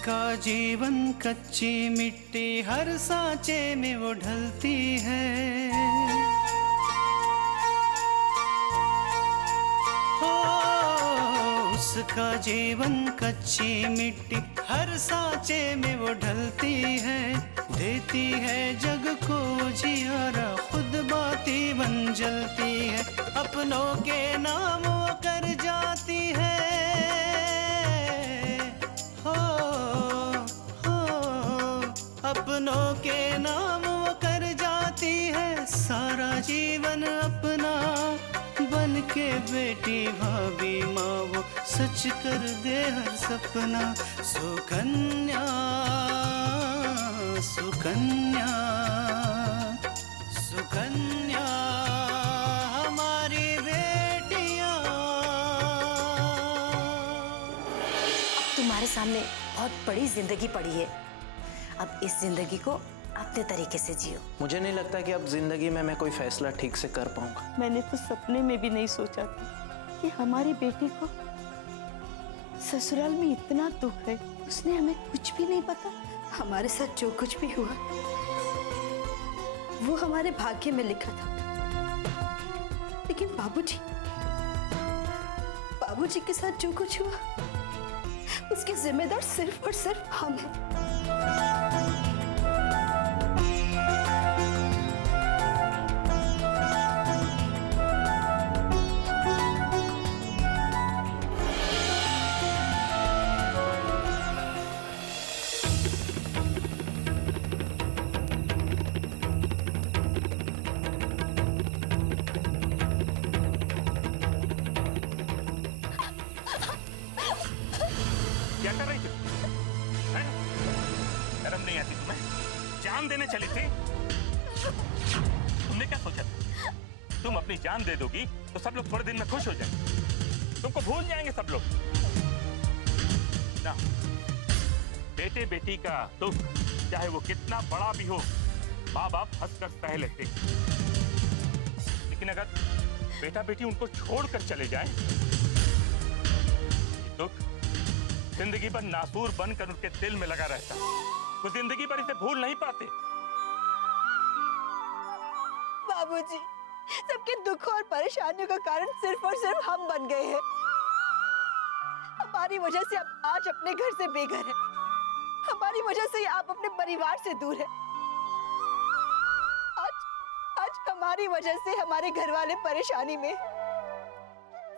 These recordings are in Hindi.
जिसका जीवन कच्ची मिट्टी हर सांचे में वो ढलती है, हो उसका जीवन कच्ची मिट्टी हर सांचे में वो ढलती है। देती है जग को जियारा, खुद बाती बन जलती है। अपनों के नाम वो कर जाती है, हो अपनों के नाम वो कर जाती है। सारा जीवन अपना बन के बेटी भाभी माँ वो सच कर दे हर सपना। सुकन्या सुकन्या सुकन्या हमारी बेटियां। अब तुम्हारे सामने बहुत बड़ी जिंदगी पड़ी है, अब इस जिंदगी को अपने तरीके से जियो। मुझे नहीं लगता कि अब जिंदगी में मैं कोई फैसला ठीक से कर पाऊंगा। मैंने तो सपने में भी नहीं सोचा था कि हमारी बेटी को ससुराल में इतना दुख है। उसने हमें कुछ भी नहीं पता। हमारे साथ जो कुछ भी हुआ वो हमारे भाग्य में लिखा था, लेकिन बाबूजी के साथ जो कुछ हुआ उसके जिम्मेदार सिर्फ और सिर्फ हम हैं। क्या कर रही थी? शर्म नहीं आती तुम्हें? जान देने चली थी? तुमने क्या सोचा था? तुम अपनी जान दे दोगी तो सब लोग थोड़े दिन में खुश हो जाएंगे, तुमको भूल जाएंगे सब लोग ना। बेटे बेटी का दुख चाहे वो कितना बड़ा भी हो, माँ बाप हंसकर सह लेते, लेकिन अगर बेटा बेटी उनको छोड़कर चले जाए, दुख जिंदगी भर नासूर बनकर उनके दिल में लगा रहता। वो जिंदगी भर इसे भूल नहीं पाते। बाबूजी, सबके दुखों और परेशानियों का कारण सिर्फ और सिर्फ हम बन गए हैं। हमारी वजह से आप आज अपने घर से बेघर हैं। हमारी वजह से आप अपने परिवार से दूर हैं। आज हमारी वजह से हमारे घर वाले परेशानी में,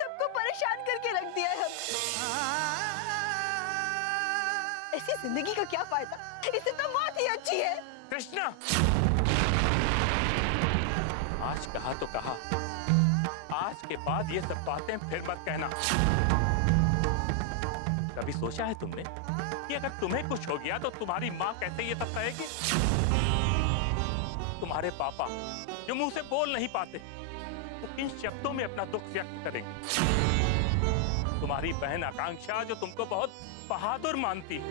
सबको परेशान करके रख दिया है हम। ऐसी जिंदगी का क्या फायदा? इससे तो मौत ही अच्छी है। कृष्णा, आज कहा तो कहा, आज के बाद ये सब बातें फिर मत कहना। कभी सोचा है तुमने कि अगर तुम्हें कुछ हो गया तो तुम्हारी माँ कैसे ये सब कहेगी? तुम्हारे पापा जो मुंह से बोल नहीं पाते, वो किन शब्दों में अपना दुख व्यक्त करेंगे? तुम्हारी बहन आकांक्षा जो तुमको बहुत बहादुर मानती है,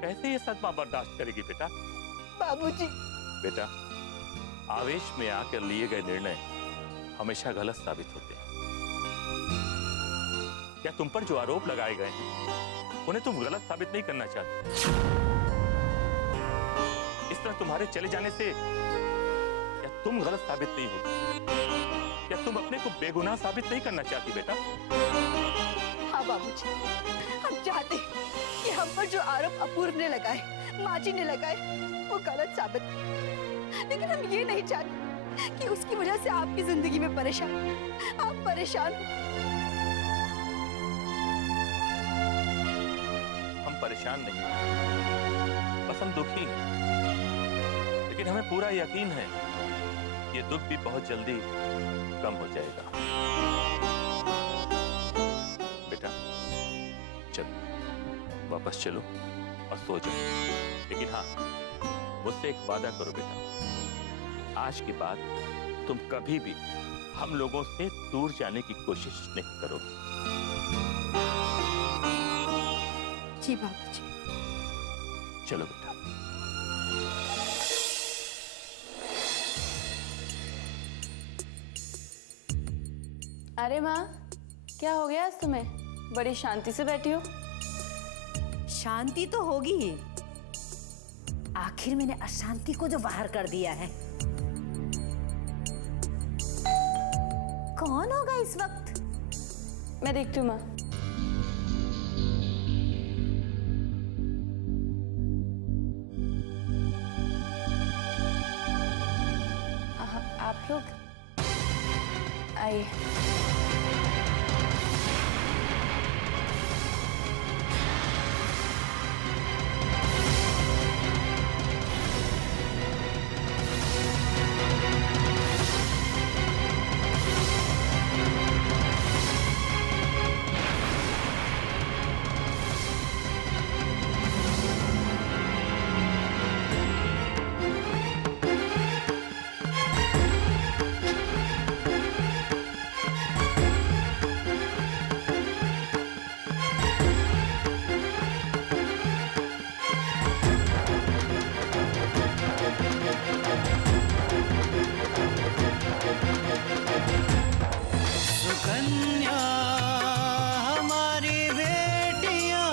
कैसे ये सदमा बर्दाश्त करेगी बेटा? बाबूजी, बेटा, आवेश में आकर लिए गए निर्णय हमेशा गलत साबित होते हैं। क्या तुम पर जो आरोप लगाए गए हैं उन्हें तुम गलत साबित नहीं करना चाहते? इस तरह तुम्हारे चले जाने से क्या तुम गलत साबित नहीं हो? क्या तुम अपने को बेगुनाह साबित नहीं करना चाहती बेटा? हाँ बाबूजी, हम चाहते हैं कि हम पर जो आरोप अपूर्व ने लगाए, माँ जी ने लगाए, वो गलत साबित, लेकिन हम ये नहीं चाहते कि उसकी वजह से आपकी जिंदगी में आप परेशान। हम परेशान नहीं, बस हम दुखी हैं, लेकिन हमें पूरा यकीन है ये दुख भी बहुत जल्दी कम हो जाएगा। बेटा चलो, वापस चलो और सो जाओ। लेकिन हाँ, मुझसे एक वादा करो बेटा, आज के बाद तुम कभी भी हम लोगों से दूर जाने की कोशिश नहीं करोगे। जी बाबूजी। चलो बेटा। अरे माँ, क्या हो गया आज तुम्हें? बड़ी शांति से बैठी हो। शांति तो होगी ही। आखिर मैंने अशांति को जो बाहर कर दिया है। कौन होगा इस वक्त? मैं देखती हूँ माँ। आप लोग आइए। सुकन्या हमारी बेटियां,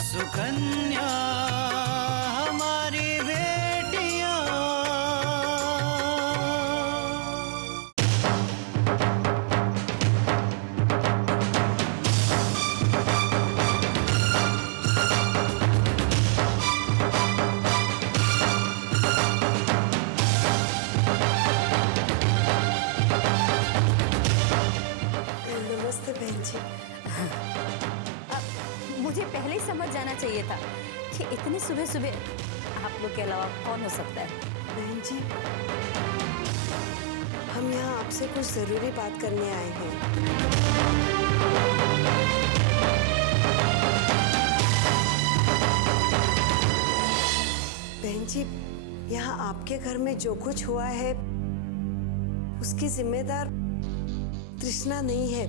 सुकन्या हमारी बेटियां। नमस्ते बहन जी। मुझे पहले ही समझ जाना चाहिए था कि इतनी सुबह सुबह आप लोग के अलावा कौन हो सकता है। बहन जी, हम यहाँ आपसे कुछ जरूरी बात करने आए हैं। बहन जी, यहाँ आपके घर में जो कुछ हुआ है उसकी जिम्मेदार तृष्णा नहीं है।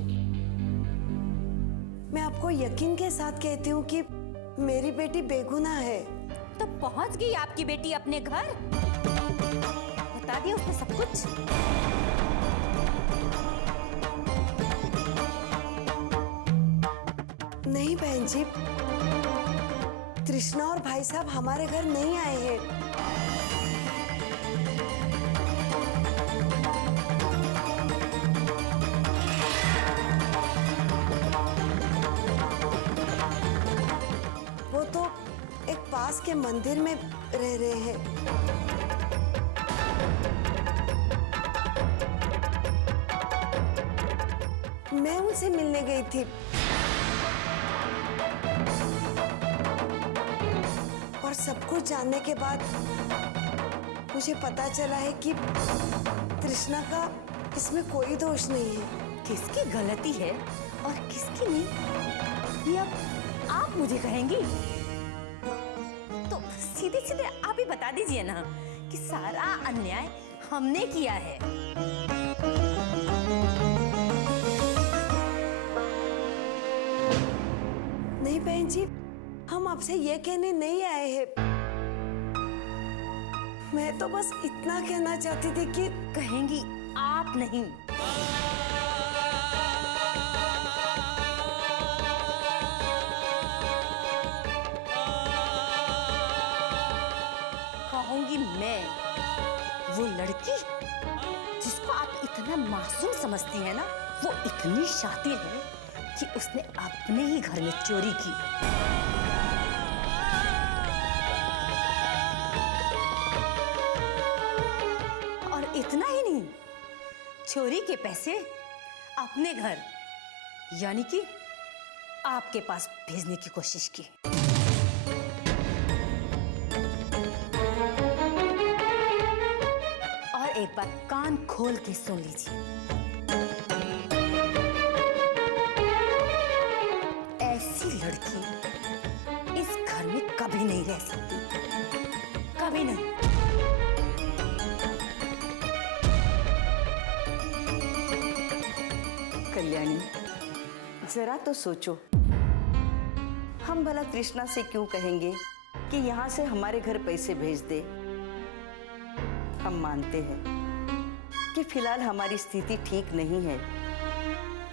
मैं आपको यकीन के साथ कहती हूँ कि मेरी बेटी बेगुनाह है। तो पहुंच गई आपकी बेटी अपने घर? बता दिया उसने सब कुछ? नहीं बहन जी, तृष्णा और भाई साहब हमारे घर नहीं आए हैं। वो तो एक पास के मंदिर में रह रहे हैं। मैं उनसे मिलने गई थी और सब कुछ जानने के बाद मुझे पता चला है कि तृष्णा का इसमें कोई दोष नहीं है। किसकी गलती है और किसकी नहीं, ये अब आप मुझे कहेंगी? तो सीधे सीधे आप ही बता दीजिए ना कि सारा अन्याय हमने किया है। नहीं बहन जी, हम आपसे ये कहने नहीं आए हैं। मैं तो बस इतना कहना चाहती थी कि कहेंगी आप नहीं। कहूंगी मैं, वो लड़की जिसको आप इतना मासूम समझती है ना, वो इतनी शातिर है कि उसने अपने ही घर में चोरी की। और इतना ही नहीं, चोरी के पैसे अपने घर यानी कि आपके पास भेजने की कोशिश की। और एक बात कान खोल के सुन लीजिए, ऐसी लड़की इस घर में कभी नहीं रह सकती, कभी नहीं। कल्याणी, जरा तो सोचो, हम भला तृष्णा से क्यों कहेंगे कि यहाँ से हमारे घर पैसे भेज दे। हम मानते हैं कि फिलहाल हमारी स्थिति ठीक नहीं है,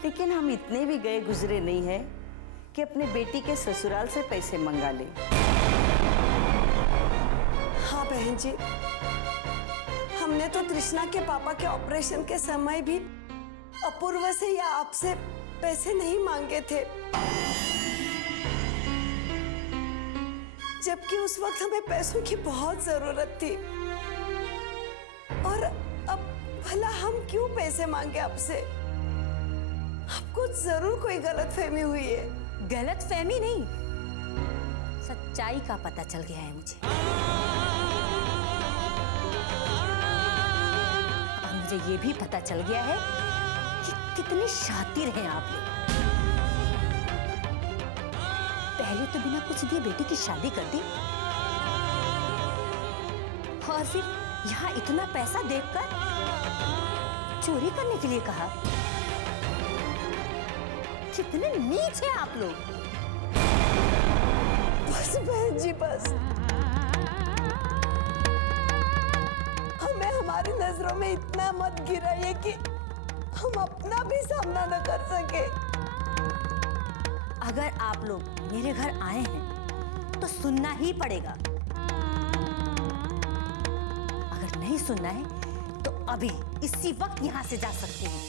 लेकिन हम इतने भी गए गुजरे नहीं हैं कि अपने बेटी के ससुराल से पैसे मंगा ले। हाँ बहन जी, हमने तो तृष्णा के पापा के ऑपरेशन के समय भी अपूर्व से या आपसे पैसे नहीं मांगे थे, जबकि उस वक्त हमें पैसों की बहुत जरूरत थी। और अब भला हम क्यों पैसे मांगे आपसे? आपको जरूर कोई गलतफहमी हुई है। गलतफहमी नहीं, सच्चाई का पता चल गया है मुझे। और मुझे ये भी पता चल गया है कि कितने शातिर हैं आप लोग। पहले तो बिना कुछ दिए बेटी की शादी कर दी, और फिर यहाँ इतना पैसा देखकर चोरी करने के लिए कहा। कितने नीच हैं आप लोग। बस बहन जी बस, हमें हमारी नजरों में इतना मत गिराइए कि हम अपना भी सामना न कर सके। अगर आप लोग मेरे घर आए हैं तो सुनना ही पड़ेगा। अगर नहीं सुनना है तो अभी इसी वक्त यहाँ से जा सकते हैं।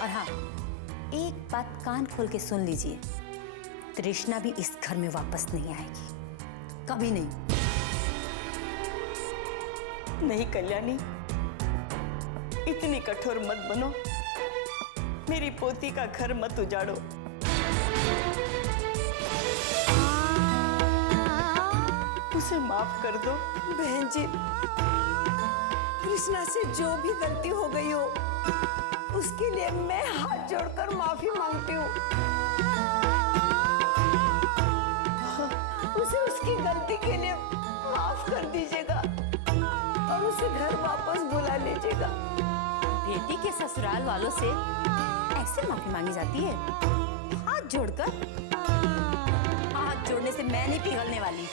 और हाँ, एक बात कान खोल के सुन लीजिए, तृष्णा भी इस घर में वापस नहीं आएगी, कभी नहीं। नहीं कल्याणी, इतनी कठोर मत बनो, मेरी पोती का घर मत उजाड़ो। उसे माफ कर दो। बहन जी, कृष्णा से जो भी गलती हो गई हो उसके लिए मैं हाथ जोड़कर माफी मांगती हूँ। उसे उसकी गलती के लिए माफ कर दीजिएगा और उसे घर वापस बुला लीजिएगा। बेटी के ससुराल वालों से ऐसे माफी मांगी जाती है? हाथ जोड़कर? हाथ जोड़ने से मैं नहीं पिघलने वाली।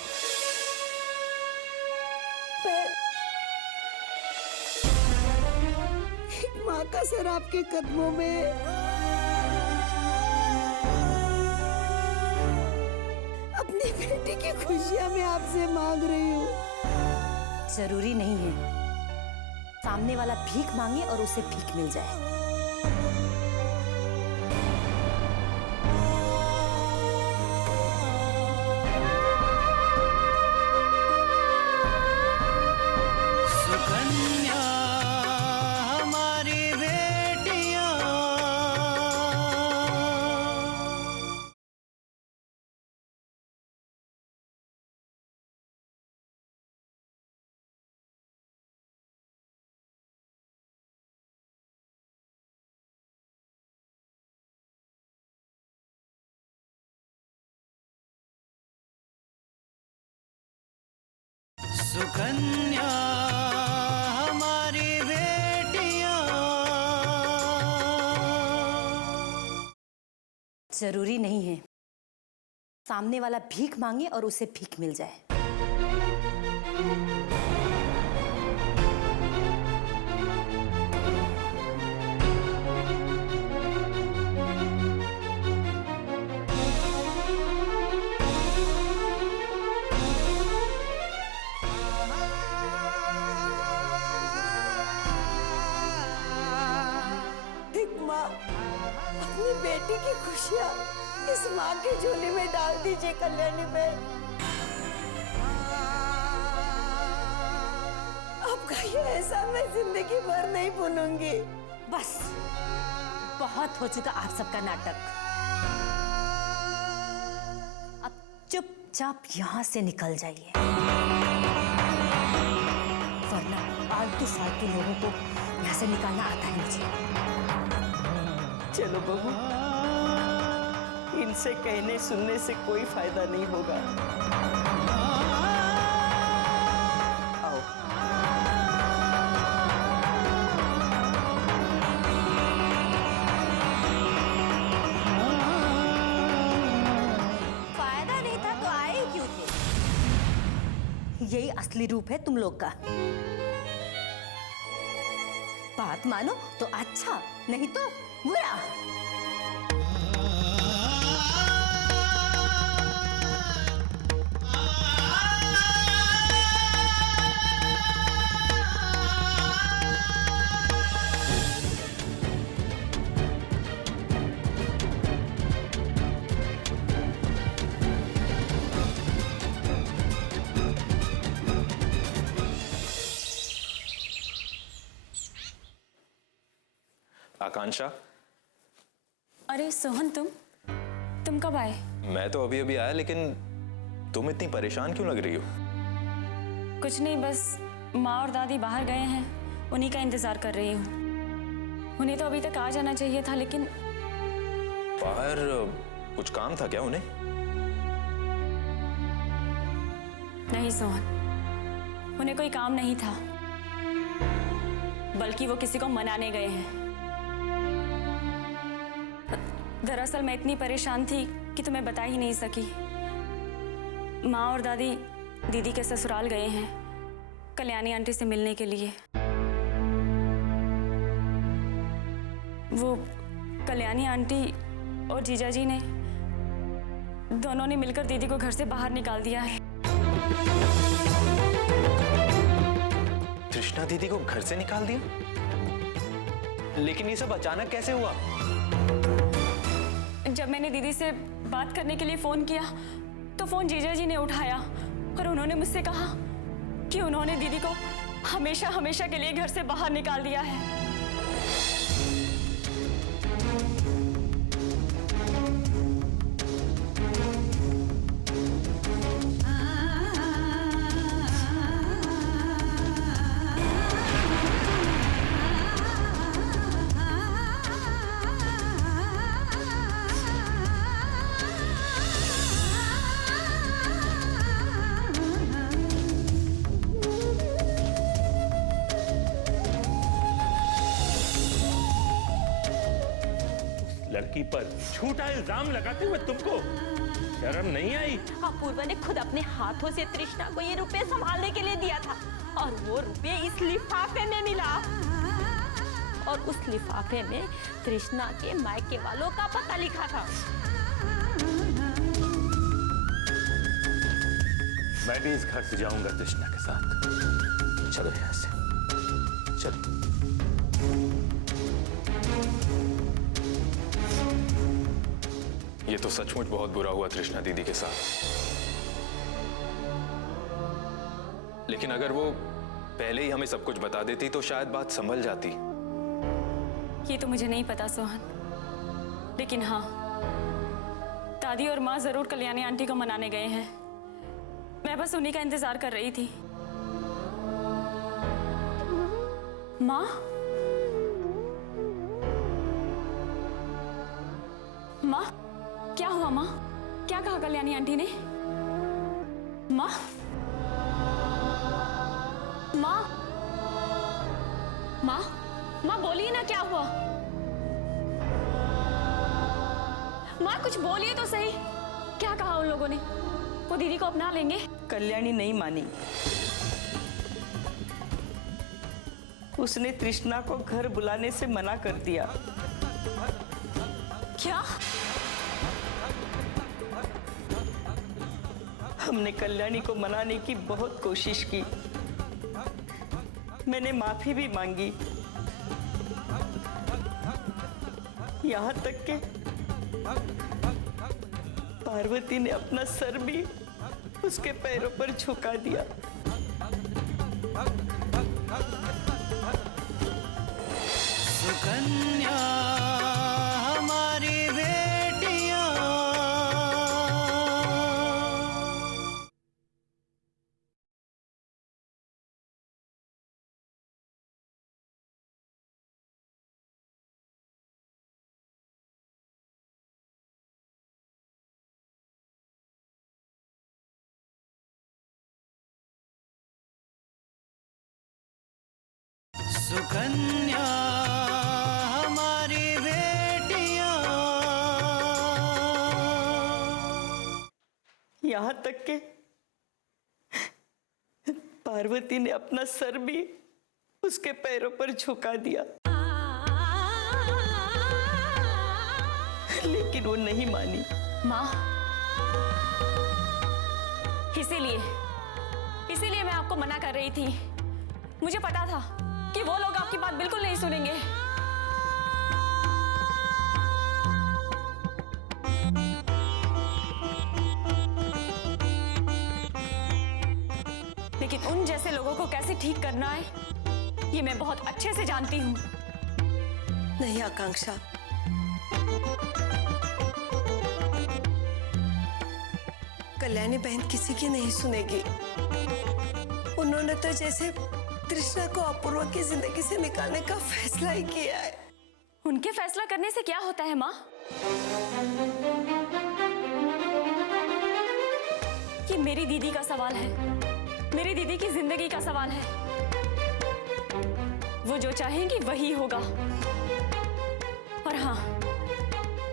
एक माँ का सर आपके कदमों में। अपनी बेटी की खुशियां मैं आपसे मांग रही हूँ। जरूरी नहीं है सामने वाला भीख मांगे और उसे भीख मिल जाए। सुकन्या हमारी बेटियां, सुकन्या हमारी बेटियां। जरूरी नहीं है सामने वाला भीख मांगे और उसे भीख मिल जाए। एक माँ अपनी बेटी की खुशियाँ इस माँ की झोली में डाल दीजिए कल्याणी बहन। आपका ये एहसान मैं जिंदगी भर नहीं भूलूंगी। बस बहुत हो चुका आप सबका नाटक। अब चुपचाप यहाँ से निकल जाइए, वरना आलतू फालतू लोगों को यहाँ से निकालना आता है मुझे। चलो बहू, इनसे कहने सुनने से कोई फायदा नहीं होगा। यही असली रूप है तुम लोग का। बात मानो तो अच्छा, नहीं तो बुरा। आकांक्षा, अरे सोहन, तुम कब आए? मैं तो अभी अभी आया, लेकिन तुम इतनी परेशान क्यों लग रही हो? कुछ नहीं, बस माँ और दादी बाहर गए हैं, उन्हीं का इंतजार कर रही हूँ। उन्हें तो अभी तक आ जाना चाहिए था, लेकिन बाहर कुछ काम था क्या उन्हें? नहीं सोहन, उन्हें कोई काम नहीं था, बल्कि वो किसी को मनाने गए हैं। दरअसल मैं इतनी परेशान थी कि तुम्हें बता ही नहीं सकी। माँ और दादी दीदी के ससुराल गए हैं कल्याणी आंटी से मिलने के लिए। वो कल्याणी आंटी और जीजा जी ने दोनों ने मिलकर दीदी को घर से बाहर निकाल दिया है। कृष्णा दीदी को घर से निकाल दिया? लेकिन ये सब अचानक कैसे हुआ? जब मैंने दीदी से बात करने के लिए फोन किया तो फोन जीजा जी ने उठाया और उन्होंने मुझसे कहा कि उन्होंने दीदी को हमेशा हमेशा के लिए घर से बाहर निकाल दिया है। लड़की पर झूठा इल्जाम लगाते हुए तुमको शर्म नहीं आई? अपूर्वा ने खुद अपने हाथों से तृष्णा को ये रुपए संभालने के लिए दिया था, और वो रुपए इस लिफाफे में मिला, और उस लिफाफे में तृष्णा के मायके वालों का पता लिखा था। मैं भी इस घर से जाऊंगा तृष्णा के साथ। चलो यहां से, चलो। ये तो सचमुच बहुत बुरा हुआ तृष्णा दीदी के साथ। लेकिन अगर वो पहले ही हमें सब कुछ बता देती तो शायद बात संभल जाती। ये तो मुझे नहीं पता सोहन, लेकिन हाँ, दादी और माँ जरूर कल्याणी आंटी को मनाने गए हैं। मैं बस उन्हीं का इंतजार कर रही थी। माँ, माँ, क्या हुआ माँ? क्या कहा कल्याणी आंटी ने? माँ, माँ, माँ, माँ बोलिए ना, क्या हुआ? माँ कुछ बोलिए तो सही। क्या कहा उन लोगों ने? वो दीदी को अपना लेंगे? कल्याणी नहीं मानी। उसने तृष्णा को घर बुलाने से मना कर दिया। क्या? हमने कल्याणी को मनाने की बहुत कोशिश की, मैंने माफी भी मांगी, यहाँ तक कि पार्वती ने अपना सर भी उसके पैरों पर झुका दिया। सुकन्या हमारी बेटियां, सुकन्या हमारी बेटियां। यहाँ तक कि पार्वती ने अपना सर भी उसके पैरों पर झुका दिया, लेकिन वो नहीं मानी। माँ, इसीलिए मैं आपको मना कर रही थी। मुझे पता था कि वो लोग आपकी बात बिल्कुल नहीं सुनेंगे। लेकिन उन जैसे लोगों को कैसे ठीक करना है, ये मैं बहुत अच्छे से जानती हूँ। नहीं आकांक्षा, कल्याणी बहन किसी की नहीं सुनेगी। उन्होंने तो जैसे तृष्णा को अपूर्वा की जिंदगी से निकालने का फैसला ही किया है। उनके फैसला करने से क्या होता है माँ? ये मेरी दीदी का सवाल है, मेरी दीदी की जिंदगी का सवाल है। वो जो चाहेंगी वही होगा। और हाँ,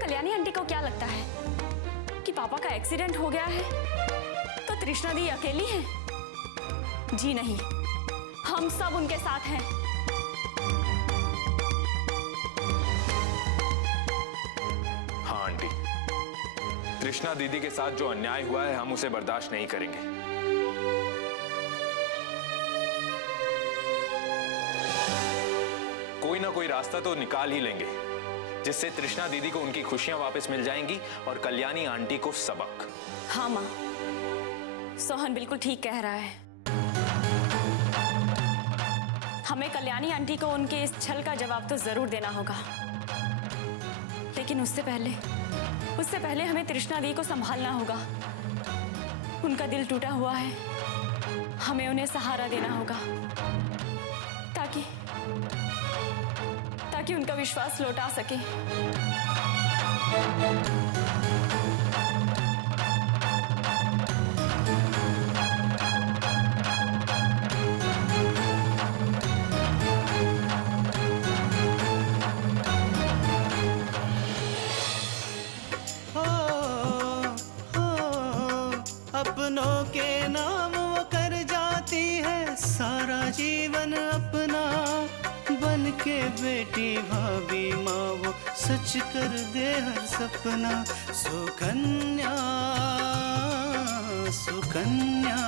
कल्याणी आंटी को क्या लगता है कि पापा का एक्सीडेंट हो गया है तो तृष्णा दी अकेली है? जी नहीं, हम सब उनके साथ हैं। हाँ आंटी, तृष्णा दीदी के साथ जो अन्याय हुआ है हम उसे बर्दाश्त नहीं करेंगे। कोई ना कोई रास्ता तो निकाल ही लेंगे जिससे तृष्णा दीदी को उनकी खुशियां वापस मिल जाएंगी और कल्याणी आंटी को सबक। हाँ माँ, सोहन बिल्कुल ठीक कह रहा है। हमें कल्याणी आंटी को उनके इस छल का जवाब तो जरूर देना होगा, लेकिन उससे पहले हमें तृष्णा दी को संभालना होगा। उनका दिल टूटा हुआ है, हमें उन्हें सहारा देना होगा ताकि उनका विश्वास लौटा सके। अपनों के नाम वो कर जाती है सारा जीवन अपना, बन के बेटी भाभी माँ वो सच कर दे हर सपना। सुकन्या सुकन्या